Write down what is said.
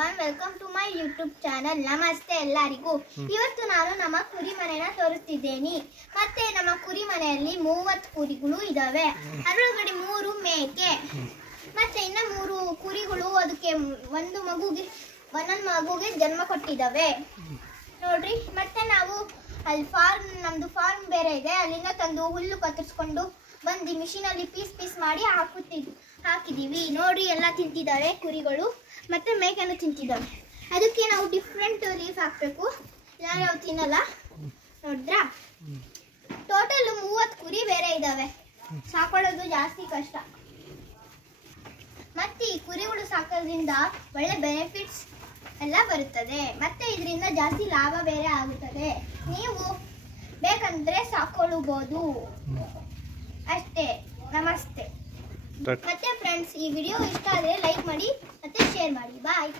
everyone, welcome to my YouTube channel. ನಮಸ್ತೆ ಎಲ್ಲರಿಗೂ. ಇವತ್ತು ನಾನು ನಮ್ಮ ಕುರಿ ಮನೆನ ತೋರಿಸ್ತಿದ್ದೇನೆ. ಮತ್ತೆ ನಮ್ಮ ಕುರಿ ಮನೆಯಲ್ಲಿ 30 ಕುರಿಗಳು ಇದಾವೆ. ಅದರೊಳಗಡೆ 3 ಮೇಕೆ ಮತ್ತೆ ಇನ್ನ 3 ಕುರಿಗಳು ಅದಕ್ಕೆ ಒಂದೊಂದು ಮಗುಗೆ ಜನ್ಮ ಕೊಟ್ಟಿದ್ದಾವೆ ನೋಡ್ರಿ. ಮತ್ತೆ ನಾವು ಅಲ್ಲಿ ನಮ್ದು ಫಾರ್ಮ್ ಬೇರೆ ಇದೆ, ಅಲ್ಲಿಂದ ತಂದು ಹುಲ್ಲು ಕತ್ತರಿಸ್ಕೊಂಡು ಬಂದು ಮಿಷಿನ್ ಅಲ್ಲಿ ಪೀಸ್ ಮಾಡಿ ಹಾಕಿದೀವಿ ನೋಡ್ರಿ. ಎಲ್ಲ ತಿಂತಿದ್ದಾವೆ ಕುರಿಗಳು ಮತ್ತೆ ಮೇಕೆನೂ ತಿಂತಿದ್ದಾವೆ. ಅದಕ್ಕೆ ನಾವು ಡಿಫ್ರೆಂಟ್ ಲೀಫ್ ಹಾಕ್ಬೇಕು, ಯಾವ್ಯಾವ ತಿನ್ನಲ್ಲ. ನೋಡಿದ್ರಾ, ಟೋಟಲ್ 30 ಕುರಿ ಬೇರೆ ಇದ್ದಾವೆ. ಸಾಕೊಳ್ಳೋದು ಜಾಸ್ತಿ ಕಷ್ಟ. ಮತ್ತೆ ಈ ಕುರಿಗಳು ಸಾಕೋದ್ರಿಂದ ಒಳ್ಳೆ ಬೆನಿಫಿಟ್ಸ್ ಎಲ್ಲ ಬರುತ್ತದೆ. ಮತ್ತೆ ಇದರಿಂದ ಜಾಸ್ತಿ ಲಾಭ ಬೇರೆ ಆಗುತ್ತದೆ. ನೀವು ಬೇಕಂದ್ರೆ ಸಾಕೊಳ್ಳಬಹುದು ಅಷ್ಟೇ. ನಮಸ್ತೆ. ಮತ್ತೆ ಫ್ರೆಂಡ್ಸ್, ಈ ವಿಡಿಯೋ ಇಷ್ಟ ಆದರೆ ಲೈಕ್ ಮಾಡಿ ಮತ್ತೆ ಶೇರ್ ಮಾಡಿ. ಬಾಯ್.